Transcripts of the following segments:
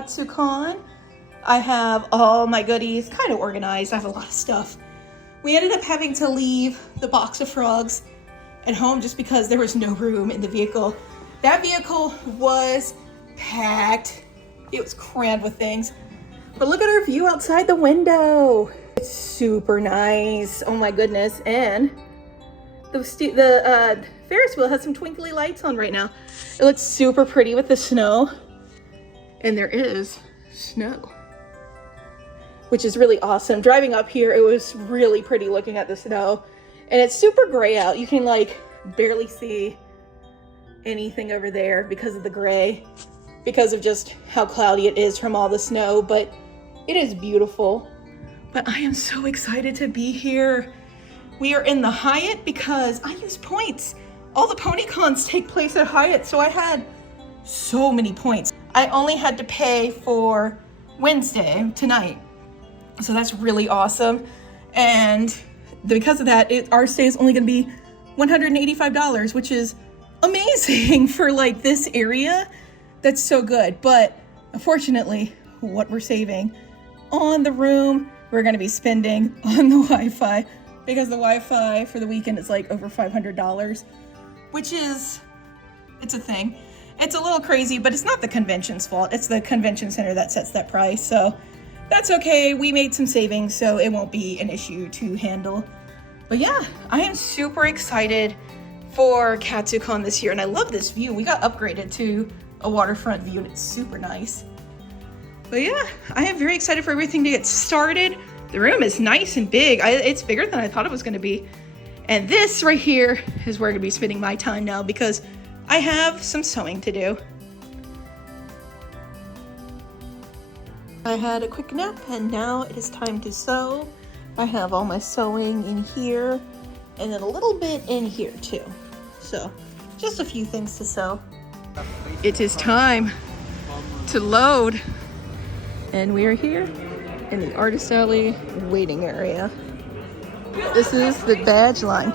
Katsucon. I have all my goodies kind of organized. I have a lot of stuff. We ended up having to leave the box of frogs at home just because there was no room in the vehicle. That vehicle was packed. It was crammed with things. But look at our view outside the window. It's super nice. Oh my goodness. And the Ferris wheel has some twinkly lights on right now. It looks super pretty with the snow. And there is snow, which is really awesome. Driving up here, it was really pretty looking at the snow. And it's super gray out. You can like barely see anything over there because of the gray, because of just how cloudy it is from all the snow, but it is beautiful. But I am so excited to be here. We are in the Hyatt because I use points. All the PonyCons take place at Hyatt, so I had so many points. I only had to pay for Wednesday tonight, so that's really awesome. And because of that, our stay is only gonna be $185, which is amazing for like this area. That's so good. But unfortunately, what we're saving on the room, we're gonna be spending on the Wi-Fi, because the Wi-Fi for the weekend is like over $500, which is, it's a thing. It's a little crazy, but it's not the convention's fault. It's the convention center that sets that price. So that's okay. We made some savings, so it won't be an issue to handle. But yeah, I am super excited for Katsucon this year, and I love this view. We got upgraded to a waterfront view, and it's super nice. But yeah, I am very excited for everything to get started. The room is nice and big. It's bigger than I thought it was going to be. And this right here is where I'm going to be spending my time now, because I have some sewing to do. I had a quick nap, and now it is time to sew. I have all my sewing in here, and then a little bit in here too. So just a few things to sew. It is time to load, and we are here in the Artist Alley waiting area. This is the badge line.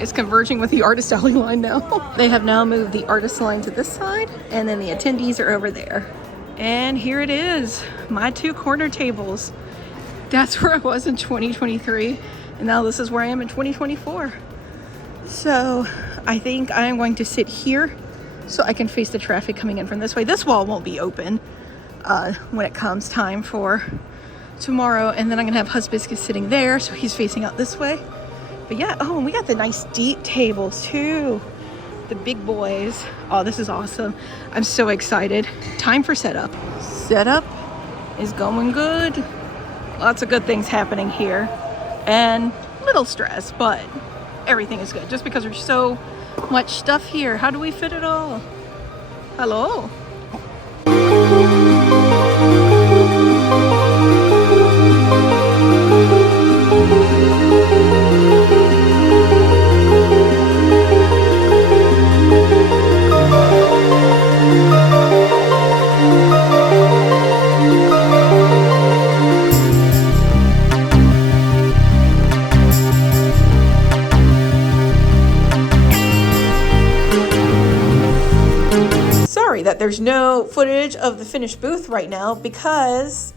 It's converging with the Artist Alley line now. They have now moved the artist line to this side, and then the attendees are over there. And here it is, my two corner tables. That's where I was in 2023, and now this is where I am in 2024. So I think I am going to sit here so I can face the traffic coming in from this way. This wall won't be open when it comes time for tomorrow, and then I'm gonna have Hibiscus sitting there, so he's facing out this way. But yeah, oh, and we got the nice deep tables too. The big boys. Oh, this is awesome. I'm so excited. Time for setup. Setup is going good. Lots of good things happening here. And little stress, but everything is good. Just because there's so much stuff here. How do we fit it all? Hello? That there's no footage of the finished booth right now, because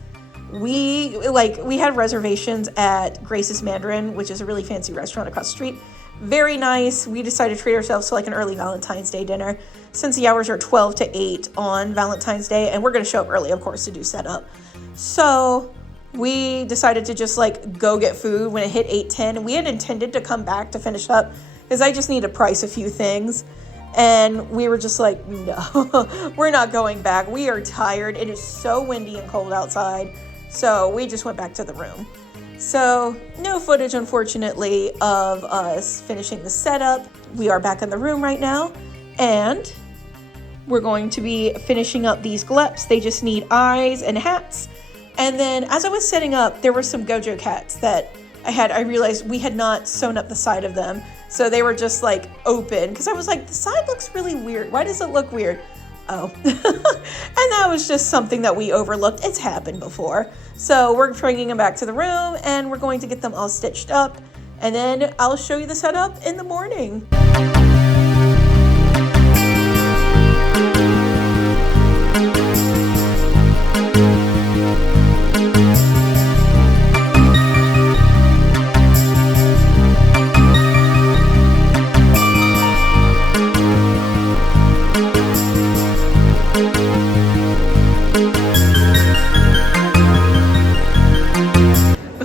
we had reservations at Grace's Mandarin, which is a really fancy restaurant across the street. Very nice. We decided to treat ourselves to like an early Valentine's Day dinner, since the hours are 12 to 8 on Valentine's Day, and we're going to show up early, of course, to do setup. So we decided to just like go get food when it hit 8:10, and we had intended to come back to finish up because I just need to price a few things. And we were just like, no, we're not going back. We are tired. It is so windy and cold outside. So we just went back to the room. So no footage, unfortunately, of us finishing the setup. We are back in the room right now, and we're going to be finishing up these gleps. They just need eyes and hats. And then as I was setting up, there were some Gojo cats that I realized we had not sewn up the side of them. So they were just like open, because I was like, the side looks really weird. Why does it look weird? Oh, and that was just something that we overlooked. It's happened before. So we're bringing them back to the room, and we're going to get them all stitched up, and then I'll show you the setup in the morning.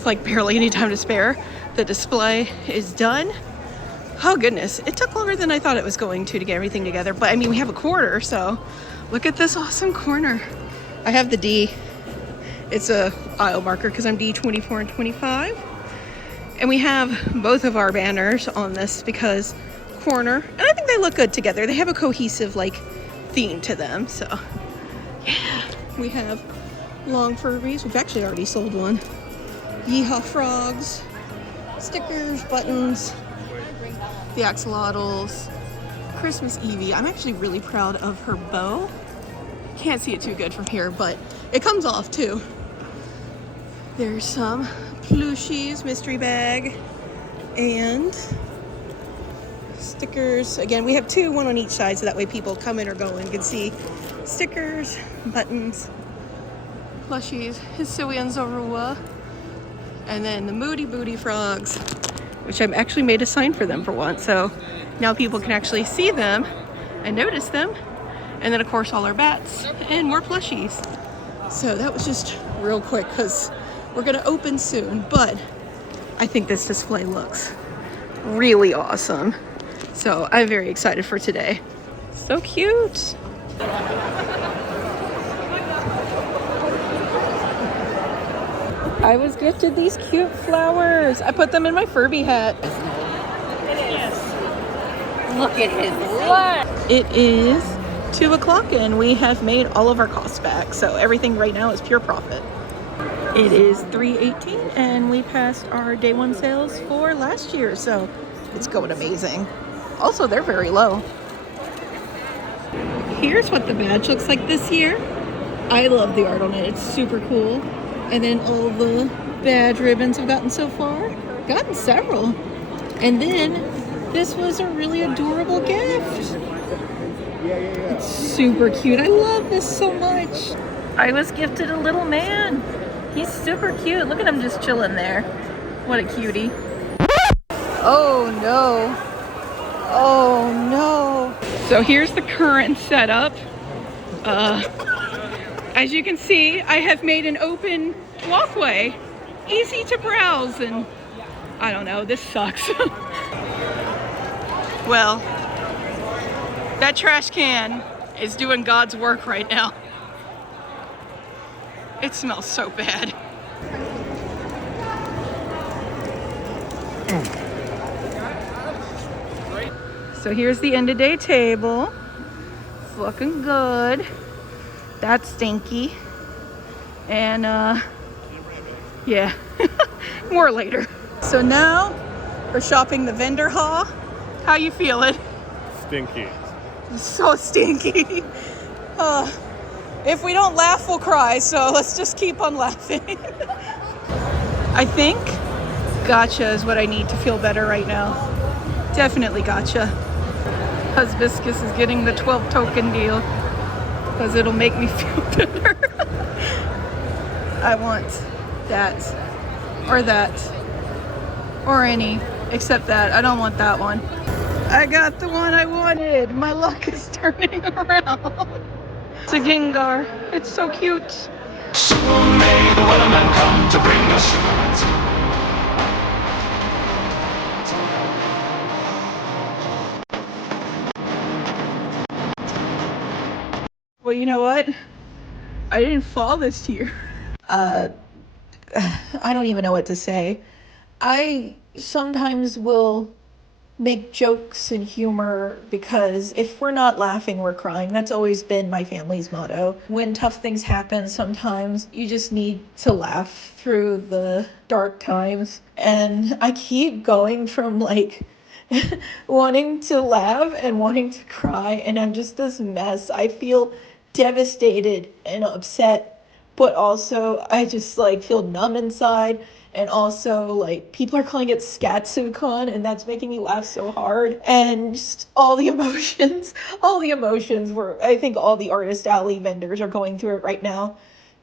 like barely any time to spare. The display is done. Oh goodness, it took longer than I thought it was going to get everything together. But I mean, we have a quarter, so look at this awesome corner. I have the D. It's a aisle marker because I'm D24 and 25. And we have both of our banners on this because corner, and I think they look good together. They have a cohesive like theme to them. So yeah, we have long Furbies. We've actually already sold one. Yeehaw frogs, stickers, buttons, the axolotls, Christmas Evie. I'm actually really proud of her bow. Can't see it too good from here, but it comes off too. There's some plushies, mystery bag, and stickers. Again, we have two, one on each side, so that way people come in or go in can see stickers, buttons, plushies, Hisui and Zorua, and then the Moody Booty frogs, which I've actually made a sign for them for once, so now people can actually see them and notice them. And then of course all our bats and more plushies. So that was just real quick because we're gonna open soon, but I think this display looks really awesome. So I'm very excited for today. So cute. I was gifted these cute flowers. I put them in my Furby hat. Look at his luck. It is 2 o'clock and we have made all of our costs back. So everything right now is pure profit. It is 3:18 and we passed our day one sales for last year. So it's going amazing. Also, they're very low. Here's what the badge looks like this year. I love the art on it. It's super cool. And then all the badge ribbons I've gotten so far. Gotten several. And then this was a really adorable gift. It's super cute. I love this so much. I was gifted a little man. He's super cute. Look at him just chilling there. What a cutie. Oh no. Oh no. So here's the current setup. As you can see, I have made an open walkway. Easy to browse, and I don't know, this sucks. Well, that trash can is doing God's work right now. It smells so bad. So here's the end of day table. It's looking good. That's stinky. And yeah, more later. So now we're shopping the vendor hall. How you feeling? Stinky. So stinky. If we don't laugh, we'll cry. So let's just keep on laughing. I think gotcha is what I need to feel better right now. Definitely gotcha. Hibiscus is getting the 12 token deal because it'll make me feel better. I want that or any except that. I don't want that one. I got the one I wanted. My luck is turning around. It's a Gengar. It's so cute. Soon may the weatherman come to bring us sugar. Well, you know what? I didn't fall this year. I don't even know what to say. I sometimes will make jokes and humor because if we're not laughing, we're crying. That's always been my family's motto. When tough things happen, sometimes you just need to laugh through the dark times. And I keep going from like wanting to laugh and wanting to cry, and I'm just this mess. I feel devastated and upset, but also I just like feel numb inside. And also, like, people are calling it Katsucon, and that's making me laugh so hard. And just all the emotions were, I think all the Artist Alley vendors are going through it right now.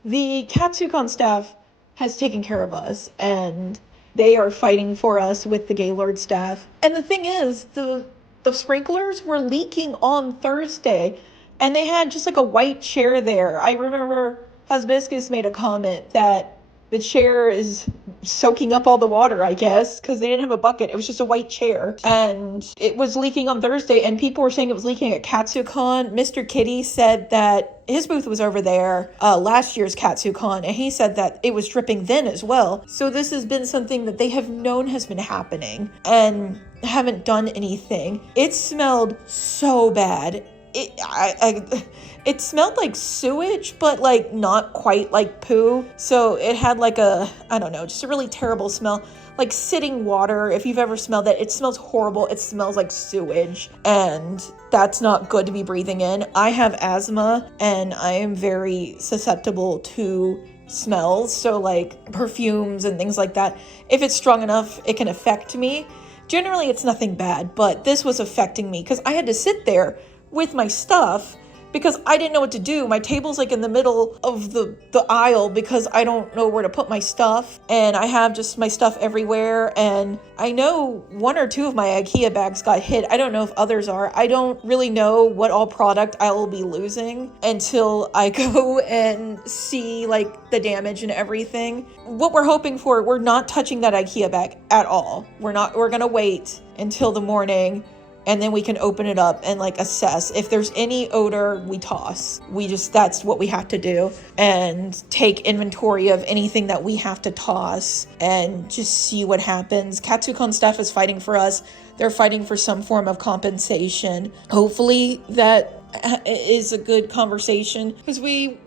The Katsucon staff has taken care of us, and they are fighting for us with the Gaylord staff. And the thing is, the sprinklers were leaking on Thursday, and they had just like a white chair there. I remember Hibiscus made a comment that the chair is soaking up all the water, I guess, because they didn't have a bucket. It was just a white chair, and it was leaking on Thursday, and people were saying it was leaking at Katsucon. Mr. Kitty said that his booth was over there last year's Katsucon, and he said that it was dripping then as well. So this has been something that they have known has been happening and haven't done anything. It smelled so bad. It smelled like sewage, but like not quite like poo. So it had like a, I don't know, just a really terrible smell. Like sitting water, if you've ever smelled that, it smells horrible. It smells like sewage, and that's not good to be breathing in. I have asthma, and I am very susceptible to smells. So like perfumes and things like that, if it's strong enough, it can affect me. Generally, it's nothing bad, but this was affecting me because I had to sit there with my stuff because I didn't know what to do. My table's like in the middle of the aisle because I don't know where to put my stuff, and I have just my stuff everywhere, and I know 1 or 2 of my IKEA bags got hit. I don't know if others are. I don't really know what all product I will be losing until I go and see like the damage and everything. What we're hoping for, we're not touching that IKEA bag at all. We're gonna wait until the morning, and then we can open it up and like assess. If there's any odor, we toss. That's what we have to do, and take inventory of anything that we have to toss and just see what happens. Katsucon staff is fighting for us. They're fighting for some form of compensation. Hopefully that is a good conversation, because we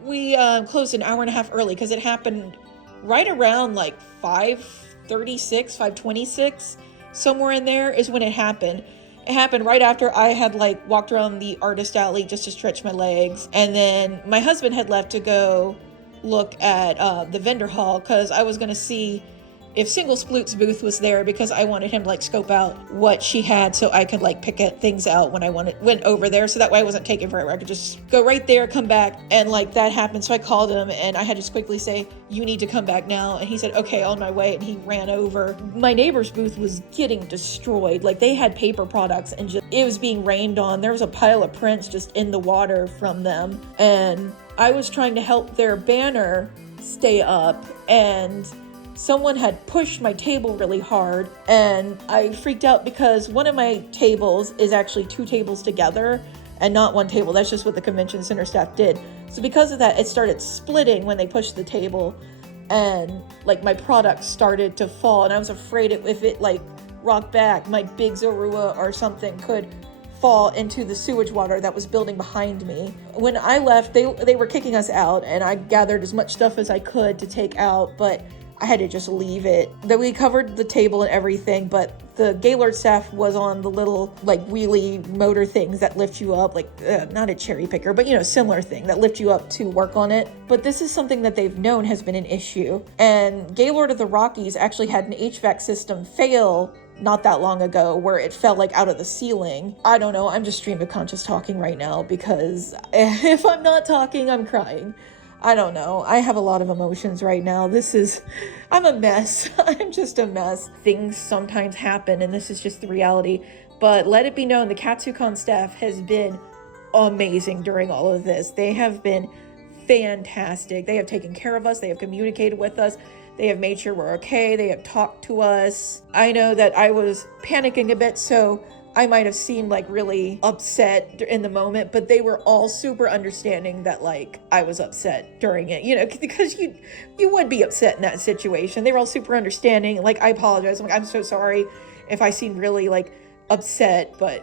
closed an hour and a half early because it happened right around like 5:36, 5:26, somewhere in there is when it happened. It happened right after I had like walked around the artist alley just to stretch my legs. And then my husband had left to go look at the vendor hall because I was going to see if Single Sploot's booth was there, because I wanted him to like scope out what she had so I could like pick things out when I went over there. So that way I wasn't taking forever. I could just go right there, come back, and like that happened. So I called him and I had to just quickly say, you need to come back now. And he said, okay, on my way. And he ran over. My neighbor's booth was getting destroyed. Like they had paper products and just, it was being rained on. There was a pile of prints just in the water from them. And I was trying to help their banner stay up, and someone had pushed my table really hard, and I freaked out because one of my tables is actually 2 tables together and not 1 table. That's just what the convention center staff did. So because of that, it started splitting when they pushed the table, and like my products started to fall, and I was afraid if it like rocked back, my big Zorua or something could fall into the sewage water that was building behind me. When I left, they were kicking us out, and I gathered as much stuff as I could to take out, but I had to just leave it. Then we covered the table and everything, but the Gaylord staff was on the little like wheelie motor things that lift you up, like not a cherry picker, but similar thing that lift you up to work on it. But this is something that they've known has been an issue. And Gaylord of the Rockies actually had an HVAC system fail not that long ago where it fell like out of the ceiling. I don't know, I'm just stream of conscious talking right now because if I'm not talking, I'm crying. I don't know. I have a lot of emotions right now. I'm a mess. I'm just a mess. Things sometimes happen, and this is just the reality. But let it be known, the Katsucon staff has been amazing during all of this. They have been fantastic. They have taken care of us. They have communicated with us. They have made sure we're okay. They have talked to us. I know that I was panicking a bit, so I might have seemed like really upset in the moment, but they were all super understanding that like I was upset during it, because you would be upset in that situation. They were all super understanding. Like, I apologize. I'm so sorry if I seemed really like upset, but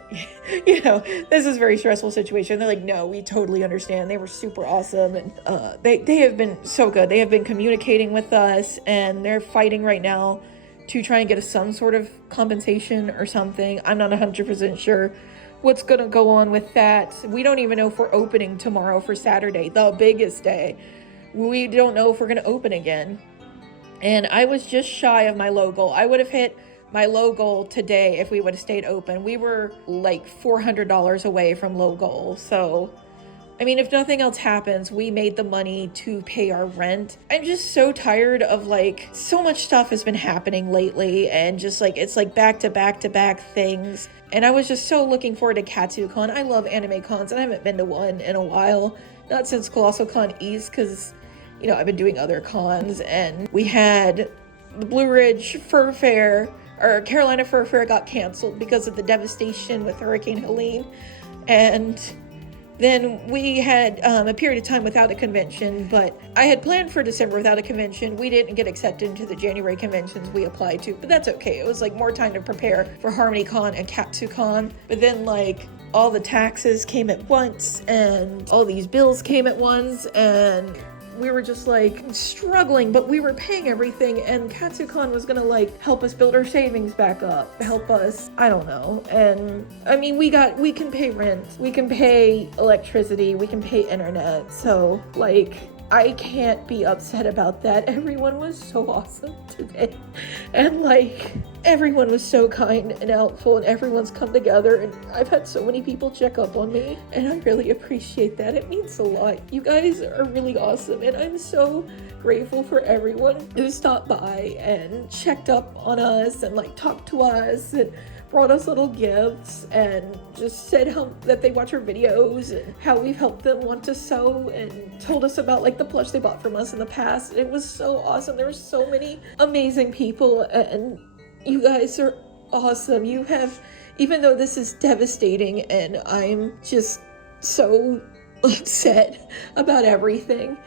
this is a very stressful situation. They're like, no, we totally understand. They were super awesome, and they have been so good. They have been communicating with us, and they're fighting right now to try and get us some sort of compensation or something. I'm not 100% sure what's gonna go on with that. We don't even know if we're opening tomorrow for Saturday, the biggest day. We don't know if we're gonna open again. And I was just shy of my low goal. I would have hit my low goal today if we would have stayed open. We were like $400 away from low goal. So I mean, if nothing else happens, we made the money to pay our rent. I'm just so tired of like, so much stuff has been happening lately, and just like, it's like back to back to back things. And I was just so looking forward to Katsucon. I love anime cons, and I haven't been to one in a while. Not since Colossal Con East, because, I've been doing other cons, and we had the Blue Ridge Fur Fair, or Carolina Fur Fair, got canceled because of the devastation with Hurricane Helene. And then we had a period of time without a convention, but I had planned for December without a convention. We didn't get accepted into the January conventions we applied to, but that's okay. It was like more time to prepare for HarmonyCon and Katsucon. But then like all the taxes came at once and all these bills came at once, and we were just like struggling, but we were paying everything, and Katsucon was gonna like help us build our savings back up, help us, I don't know. And I mean, we can pay rent, we can pay electricity, we can pay internet, so like I can't be upset about that. Everyone was so awesome today, and like everyone was so kind and helpful, and everyone's come together, and I've had so many people check up on me, and I really appreciate that. It means a lot. You guys are really awesome, and I'm so grateful for everyone who stopped by and checked up on us and like talked to us and brought us little gifts and just said that they watch our videos and how we've helped them want to sew, and told us about like the plush they bought from us in the past. It was so awesome. There were so many amazing people, and you guys are awesome. You have, even though this is devastating and I'm just so upset about everything,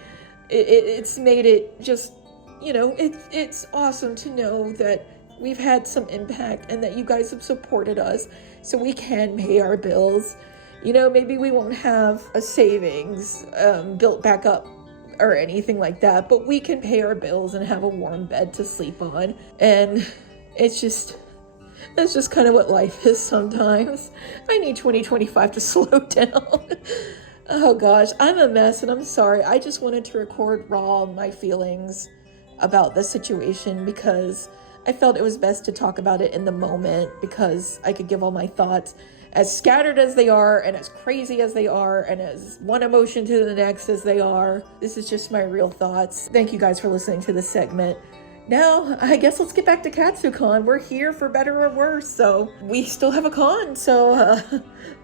it's made it just, you know, it's awesome to know that we've had some impact and that you guys have supported us so we can pay our bills. You know, maybe we won't have a savings built back up or anything like that, but we can pay our bills and have a warm bed to sleep on. And that's just kind of what life is sometimes. I need 2025 to slow down. Oh gosh, I'm a mess and I'm sorry. I just wanted to record raw my feelings about the situation because I felt it was best to talk about it in the moment, because I could give all my thoughts, as scattered as they are and as crazy as they are and as one emotion to the next as they are. This is just my real thoughts. Thank you guys for listening to this segment. Now, I guess let's get back to Katsucon. We're here for better or worse, so we still have a con, so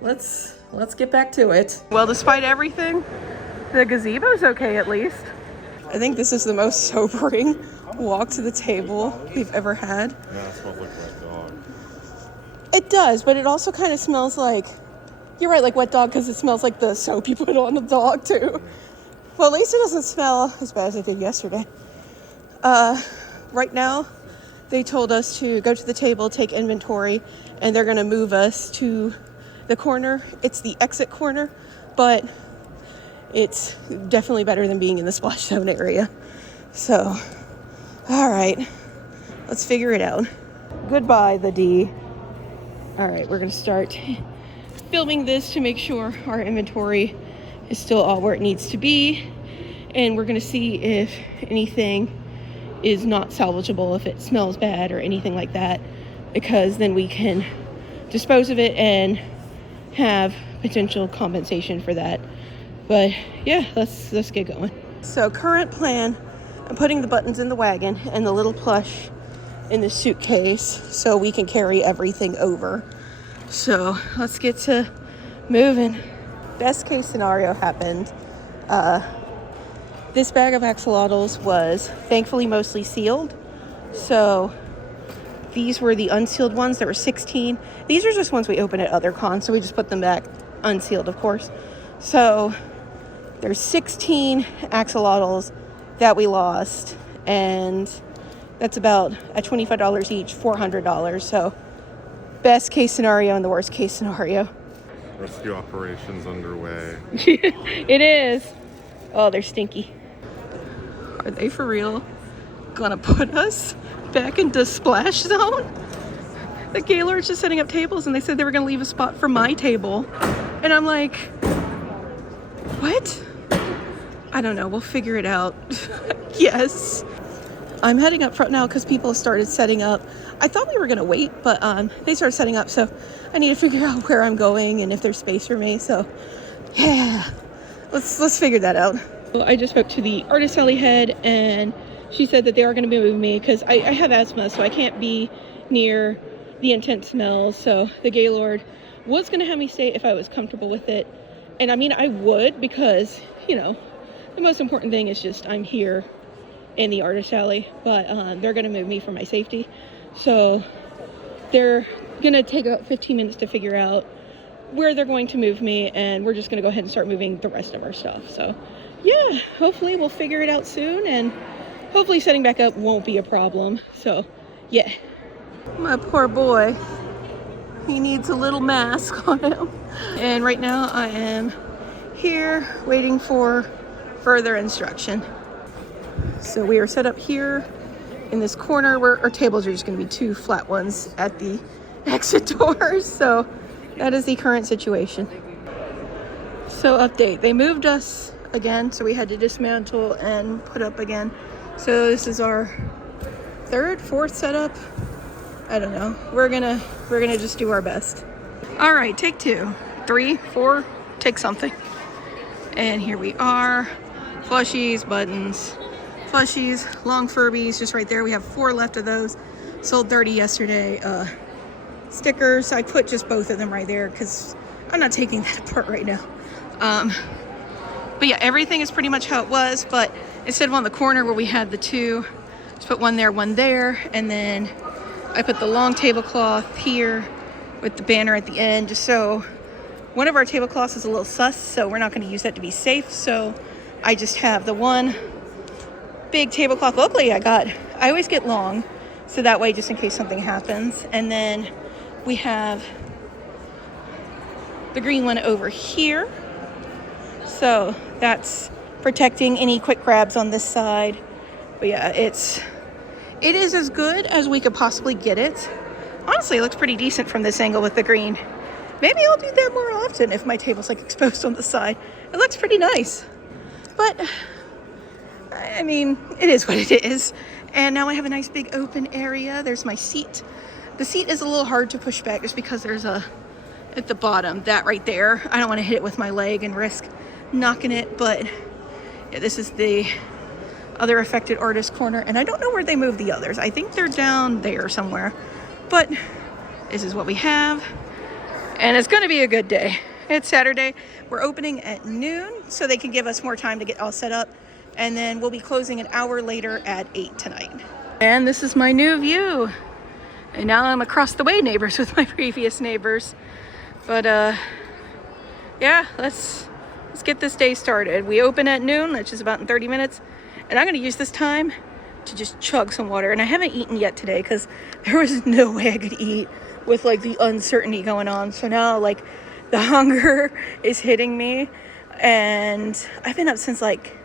let's get back to it. Well, despite everything, the gazebo's okay at least. I think this is the most sobering walk to the table we've ever had. Yeah, it smells like wet dog. It does, but it also kind of smells like, you're right, like wet dog, because it smells like the soap you put on the dog too. Well, at least it doesn't smell as bad as it did yesterday. Right now, they told us to go to the table, take inventory, and they're gonna move us to the corner. It's the exit corner, but it's definitely better than being in the splash zone area. So, all right, let's figure it out. Goodbye, the D. All right, we're gonna start filming this to make sure our inventory is still all where it needs to be. And we're gonna see if anything is not salvageable, if it smells bad or anything like that, because then we can dispose of it and have potential compensation for that. But yeah, let's get going. So current plan, I'm putting the buttons in the wagon and the little plush in the suitcase so we can carry everything over. So let's get to moving. Best case scenario happened. This bag of axolotls was thankfully mostly sealed. So these were the unsealed ones. There were 16. These are just ones we opened at other cons, so we just put them back unsealed, of course. So there's 16 axolotls that we lost, and that's about at $25 each, $400. So best case scenario and the worst case scenario. Rescue operations underway. It is. Oh, they're stinky. Are they for real gonna put us back into splash zone? The Gaylord's just setting up tables, and they said they were gonna leave a spot for my table. And I'm like, what? I don't know, we'll figure it out. Yes. I'm heading up front now because people started setting up. I thought we were gonna wait, but they started setting up, so I need to figure out where I'm going and if there's space for me. So yeah, let's figure that out. I just spoke to the artist alley head, and she said that they are going to be moving me because I have asthma, so I can't be near the intense smells. So the Gaylord was going to have me stay if I was comfortable with it. And I mean, I would, because, you know, the most important thing is just I'm here in the artist alley, but they're gonna move me for my safety. So they're gonna take about 15 minutes to figure out where they're going to move me, and we're just gonna go ahead and start moving the rest of our stuff. So yeah, hopefully we'll figure it out soon, and hopefully setting back up won't be a problem. So yeah. My poor boy, he needs a little mask on him. And right now I am here waiting for further instruction. So we are set up here in this corner where our tables are just going to be 2 flat ones at the exit doors. So that is the current situation. So update, they moved us again, so we had to dismantle and put up again. So this is our 3rd, 4th setup. I don't know. We're gonna just do our best. All right, take 2, 3, 4, take something. And here we are. Plushies, buttons, plushies, long Furbies, just right there. We have 4 left of those. Sold 30 yesterday. Stickers, I put just both of them right there because I'm not taking that apart right now. But yeah, everything is pretty much how it was, but instead of on the corner where we had the 2, just put one there, and then I put the long tablecloth here with the banner at the end, just so one of our tablecloths is a little sus, so we're not going to use that to be safe. So I just have the one big tablecloth. Luckily I always get long, so that way just in case something happens. And then we have the green one over here, so that's protecting any quick grabs on this side. But yeah, it is as good as we could possibly get it. Honestly, it looks pretty decent from this angle with the green. Maybe I'll do that more often if my table's like exposed on the side. It looks pretty nice. But, I mean, it is what it is. And now I have a nice big open area. There's my seat. The seat is a little hard to push back just because there's at the bottom, that right there. I don't want to hit it with my leg and risk knocking it, but yeah, this is the other affected artist corner, and I don't know where they moved the others. I think they're down there somewhere, but this is what we have, and it's going to be a good day. It's Saturday. We're opening at noon, so they can give us more time to get all set up, and then we'll be closing an hour later at 8 tonight. And this is my new view, and now I'm across the way neighbors with my previous neighbors. But yeah, let's get this day started. We open at noon, which is about in 30 minutes. And I'm going to use this time to just chug some water. And I haven't eaten yet today because there was no way I could eat with like the uncertainty going on. So now like the hunger is hitting me. And I've been up since like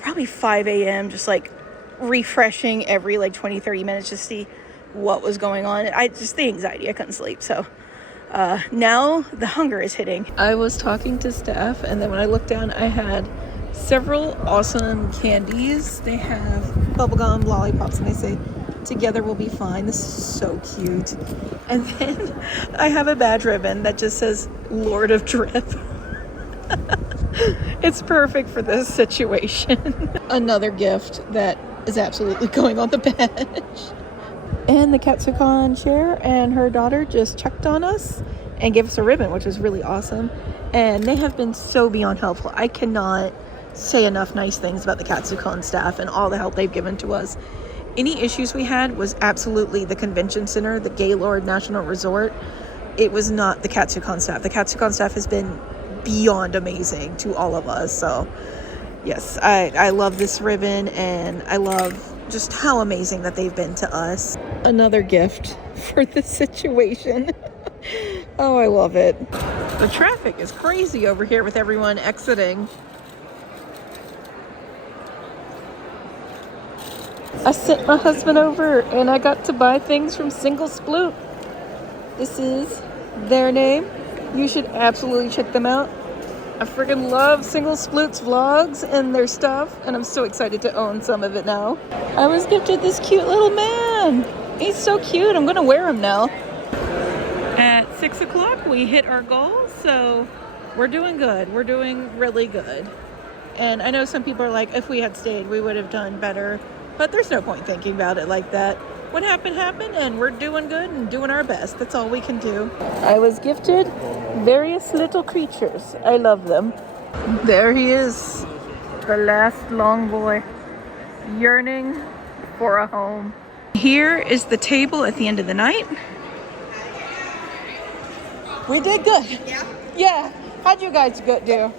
probably 5 a.m. just like refreshing every like 20-30 minutes to see what was going on. The anxiety, I couldn't sleep. So now the hunger is hitting. I was talking to staff, and then when I looked down, I had several awesome candies. They have bubblegum, lollipops, and they say, "Together we'll be fine." This is so cute. And then I have a badge ribbon that just says Lord of Drip. It's perfect for this situation. Another gift that is absolutely going on the badge. And the Katsucon chair and her daughter just checked on us and gave us a ribbon, which was really awesome. And they have been so beyond helpful. I cannot say enough nice things about the Katsucon staff and all the help they've given to us. Any issues we had was absolutely the convention center, the Gaylord National Resort. It was not the Katsucon staff. The Katsucon staff has been beyond amazing to all of us. So yes, I love this ribbon, and I love just how amazing that they've been to us. Another gift for this situation. Oh, I love it. The traffic is crazy over here with everyone exiting. I sent my husband over and I got to buy things from Single Sploot. This is their name. You should absolutely check them out. I freaking love Single Sploot's vlogs and their stuff, and I'm so excited to own some of it now. I was gifted this cute little man. He's so cute. I'm gonna wear him now. At 6 o'clock, we hit our goal, so we're doing good. We're doing really good. And I know some people are like, if we had stayed, we would have done better, but there's no point thinking about it like that. What happened, and we're doing good and doing our best. That's all we can do. I was gifted various little creatures. I love them. There he is, the last long boy. yearning for a home. Here is the table at the end of the night. We did good. Yeah? Yeah. How'd you guys do? Good.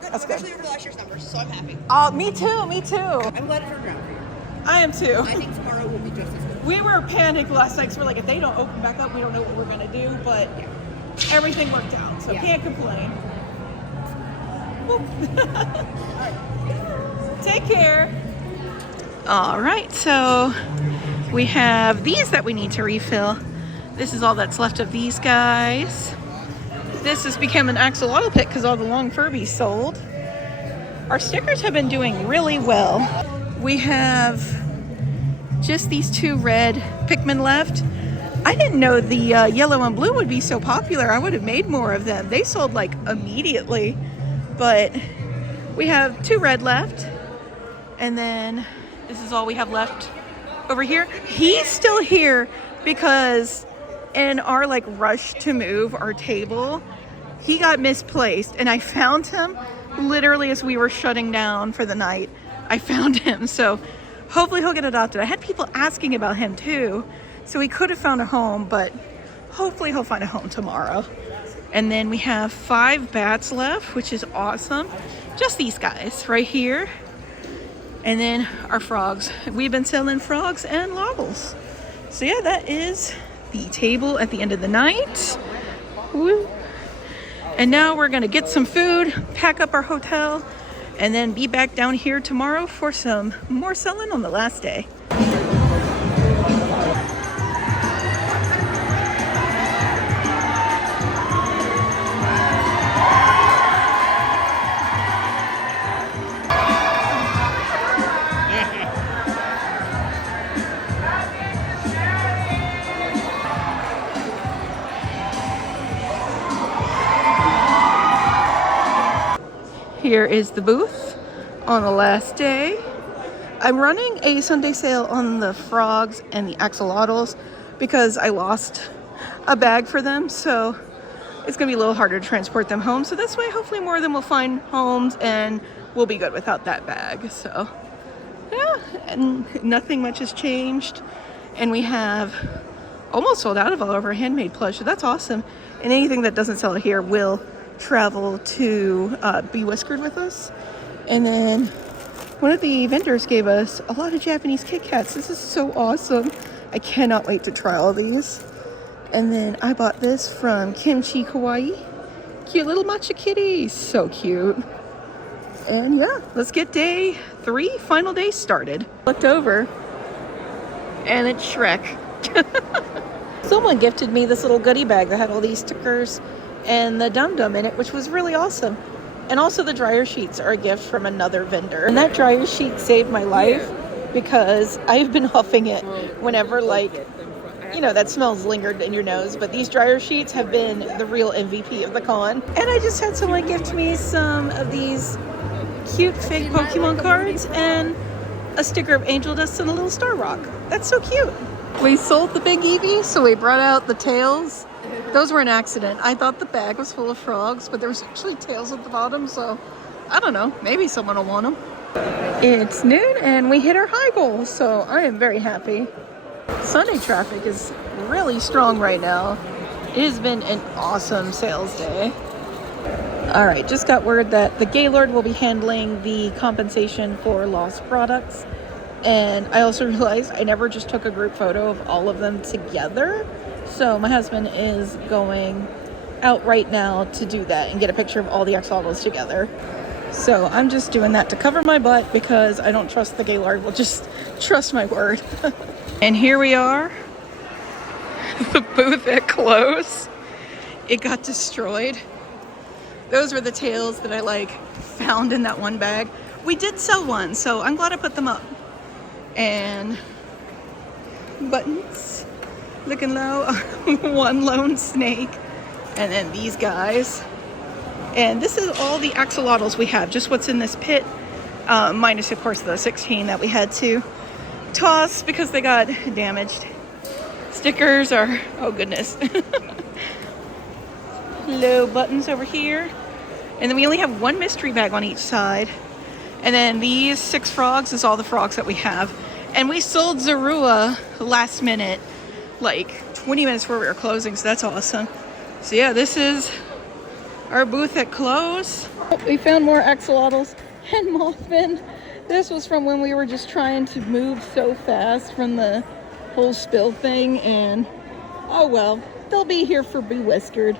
That's I'm good. actually over last year's numbers, so I'm happy. Oh, me too, me too. I'm glad it turned around for you. I am too. I think tomorrow will be just as good. We were panicked last night because we're like, if they don't open back up, we don't know what we're gonna do, but everything worked out, so Yeah. can't complain. Take care. All right, so we have these that we need to refill. This is all that's left of these guys. This has become an axolotl pit because all the long Furbies sold. Our stickers have been doing really well. We have just these 2 red Pikmin left. I didn't know the yellow and blue would be so popular. I would have made more of them. They sold like immediately, but we have 2 red left. And then this is all we have left over here. He's still here because in our like rush to move our table, he got misplaced and I found him literally as we were shutting down for the night. I found him, so hopefully he'll get adopted. I had people asking about him too, so he could have found a home, but hopefully he'll find a home tomorrow. And then we have 5 bats left, which is awesome. Just these guys right here. And then our frogs. We've been selling frogs and lobbles. So yeah, that is the table at the end of the night. Woo. And now we're gonna get some food, pack up our hotel, and then be back down here tomorrow for some more selling on the last day. Here is the booth on the last day. I'm running a Sunday sale on the frogs and the axolotls because I lost a bag for them, so it's gonna be a little harder to transport them home. So this way, hopefully more of them will find homes and we'll be good without that bag. So yeah, and nothing much has changed. And we have almost sold out of all of our handmade plush, so that's awesome. And anything that doesn't sell here will travel to be whiskered with us. And then one of the vendors gave us a lot of Japanese Kit Kats. This is so awesome. I cannot wait to try all these. And then I bought this from Kimchi Kawaii. Cute little matcha kitty, so cute. And yeah, let's get day 3, final day started. Looked over and it's Shrek. Someone gifted me this little goodie bag that had all these stickers and the dum-dum in it, which was really awesome. And also the dryer sheets are a gift from another vendor. And that dryer sheet saved my life because I've been huffing it whenever, like, you know, that smells lingered in your nose. But these dryer sheets have been the real MVP of the con. And I just had someone gift me some of these cute fake Pokemon cards and a sticker of angel dust and a little star rock. That's so cute. We sold the big Eevee, so we brought out the tails. Those were an accident. I thought the bag was full of frogs, but there was actually tails at the bottom, so I don't know. Maybe someone will want them. It's noon and we hit our high goal, so I am very happy. Sunday traffic is really strong right now. It has been an awesome sales day. All right, just got word that the Gaylord will be handling the compensation for lost products. And I also realized I never just took a group photo of all of them together. So my husband is going out right now to do that and get a picture of all the axolotls together. So I'm just doing that to cover my butt because I don't trust the Gaylord. We'll just trust my word. And here we are. The booth at close. It got destroyed. Those were the tails that I found in that one bag. We did sell one, so I'm glad I put them up. And buttons. Looking low, one lone snake, and then these guys. And this is all the axolotls we have, just what's in this pit, minus of course the 16 that we had to toss because they got damaged. Stickers are, oh goodness. Low buttons over here. And then we only have one mystery bag on each side. And then these 6 frogs is all the frogs that we have. And we sold Zorua last minute, like 20 minutes before we were closing, so that's awesome. So yeah, this is our booth at close. We found more axolotls and Mothman. This was from when we were just trying to move so fast from the whole spill thing, and oh well, they'll be here for Be Whiskered.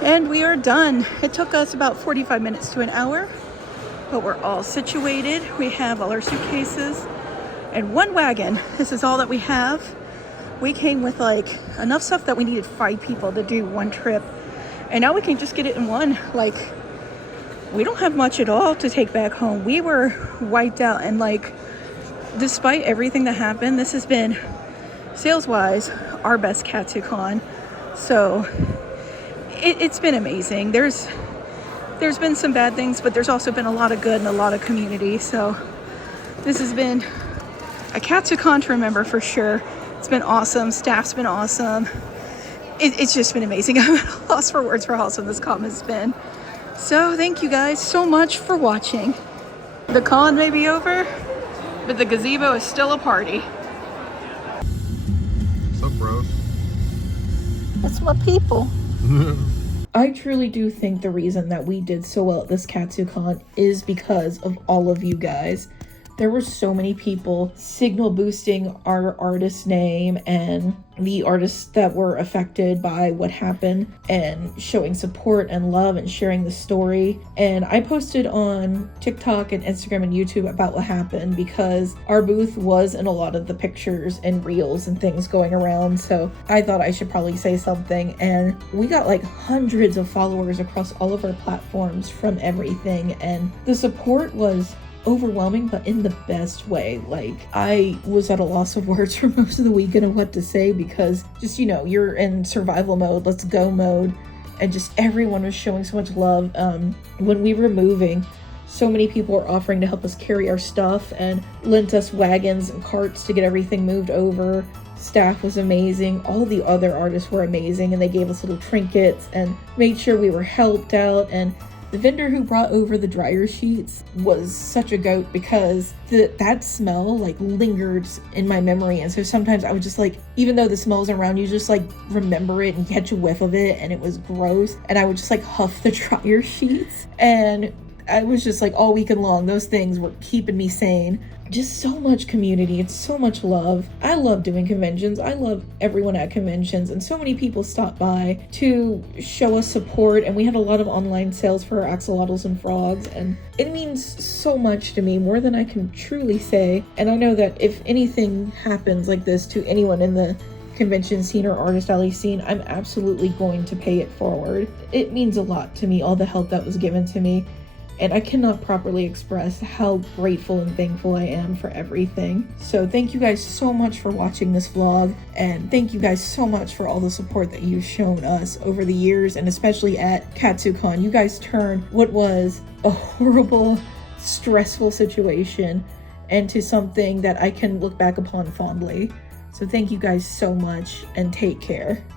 And we are done. It took us about 45 minutes to an hour, but we're all situated. We have all our suitcases and 1 wagon. This is all that we have. We came with like enough stuff that we needed 5 people to do 1 trip, and now we can just get it in one. Like, we don't have much at all to take back home. We were wiped out, and like, despite everything that happened, this has been, sales-wise, our best Katsucon. So it's been amazing. There's been some bad things, but there's also been a lot of good and a lot of community. So this has been a Katsucon to remember for sure. It's been awesome. Staff's been awesome. It's just been amazing. I'm at a loss for words for how awesome this con has been. So thank you guys so much for watching. The con may be over, but the gazebo is still a party. What's up, bros? That's my people. I truly do think the reason that we did so well at this Katsucon is because of all of you guys. There were so many people signal boosting our artist name and the artists that were affected by what happened, and showing support and love and sharing the story. And I posted on TikTok and Instagram and YouTube about what happened because our booth was in a lot of the pictures and reels and things going around. So I thought I should probably say something, and we got like hundreds of followers across all of our platforms from everything, and the support was overwhelming, but in the best way. Like, I was at a loss of words for most of the weekend of what to say, because just, you know, you're in survival mode, let's go mode, and just everyone was showing so much love. When we were moving, so many people were offering to help us carry our stuff and lent us wagons and carts to get everything moved over. Staff was amazing. All the other artists were amazing, and they gave us little trinkets and made sure we were helped out. And the vendor who brought over the dryer sheets was such a goat, because that smell like lingered in my memory. And so sometimes I would just like, even though the smell's around, you just like remember it and catch a whiff of it, and it was gross. And I would just like huff the dryer sheets. And I was just like, all weekend long, those things were keeping me sane. Just so much community. It's so much love. I love doing conventions. I love everyone at conventions, and so many people stopped by to show us support, and we had a lot of online sales for our axolotls and frogs, and it means so much to me, more than I can truly say. And I know that if anything happens like this to anyone in the convention scene or artist alley scene, I'm absolutely going to pay it forward. It means a lot to me, all the help that was given to me. And I cannot properly express how grateful and thankful I am for everything. So thank you guys so much for watching this vlog. And thank you guys so much for all the support that you've shown us over the years. And especially at Katsucon. You guys turned what was a horrible, stressful situation into something that I can look back upon fondly. So thank you guys so much, and take care.